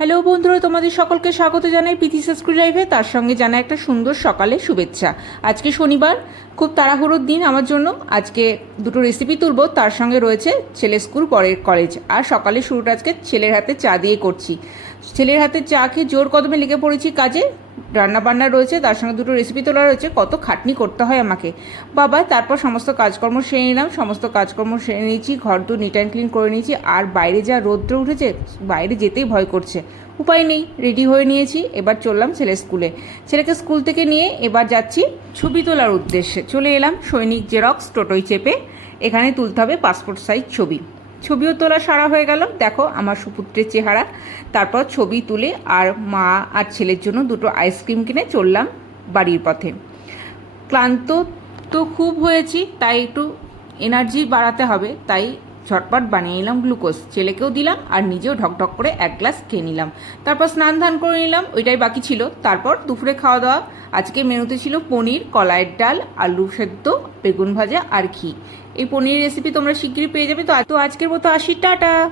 Hello বন্ধুরা, তোমাদের সকলকে স্বাগত জানাই পিথি স্কুল লাইফে। তার সঙ্গে জানাই একটা সুন্দর সকালে শুভেচ্ছা। আজকে শনিবার, খুব তাড়াহুড়োর দিন আমার জন্য। আজকে দুটো রেসিপি তুলবো, তার সঙ্গে রয়েছে ছেলের স্কুল, পরের কলেজ। আর সকালে শুরুটা আজকে ছেলের হাতে চা দিয়ে করছি। ছেলের হাতে চা খেয়ে জোর কদমে লেগে পড়েছি কাজে। রান্না বান্না রয়েছে, তার সঙ্গে দুটো রেসিপি তোলা রয়েছে। কত খাটনি করতে হয় আমাকে বাবা। তারপর সমস্ত কাজকর্ম সেরে নিলাম, সমস্ত কাজকর্ম সেরে নিয়েছি, ঘর তো নিট অ্যান্ড ক্লিন করে নিয়েছি। আর বাইরে যা রৌদ্র উঠেছে, বাইরে যেতেই ভয় করছে। উপায় নেই, রেডি হয়ে নিয়েছি। এবার চললাম ছেলের স্কুলে। ছেলেকে স্কুল থেকে নিয়ে এবার যাচ্ছি ছবি তোলার উদ্দেশ্যে। চলে এলাম সৈনিক জেরক্স টোটোয় চেপে। এখানে তুলতে হবে পাসপোর্ট সাইজ ছবি। ছবিও তোলা সারা হয়ে গেল। দেখো আমার সুপুত্রের চেহারা। তারপর ছবি তুলে আর মা আর ছেলের জন্য দুটো আইসক্রিম কিনে চললাম বাড়ির পথে। ক্লান্ত তো খুব হয়েছি, তাই একটু এনার্জি বাড়াতে হবে, তাই ঝটপট বানিয়ে নিলাম গ্লুকোজ। ছেলেকেও দিলাম আর নিজেও ঢকঢক করে এক গ্লাস খেয়ে নিলাম। তারপর স্নান ধান করে নিলাম, ওইটাই বাকি ছিল। তারপর দুপুরে খাওয়া দাওয়া। আজকে মেনুতে ছিল পনির, কলাইয়ের ডাল, আলু সেদ্ধ, বেগুন ভাজা আর ঘি। এই পনির রেসিপি তোমরা শিগগিরই পেয়ে যাবে। তো আজকের মতো আসি, টাটা।